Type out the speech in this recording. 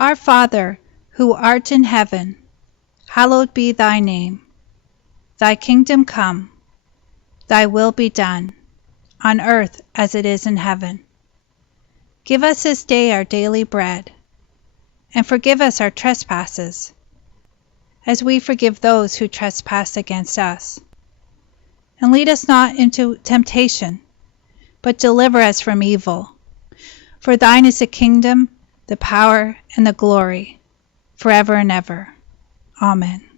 Our Father, who art in heaven, hallowed be thy name. Thy kingdom come, thy will be done, on earth as it is in heaven. Give us this day our daily bread, and forgive us our trespasses, as we forgive those who trespass against us. And lead us not into temptation, but deliver us from evil. For thine is the kingdom, the power, and the glory, forever and ever. Amen.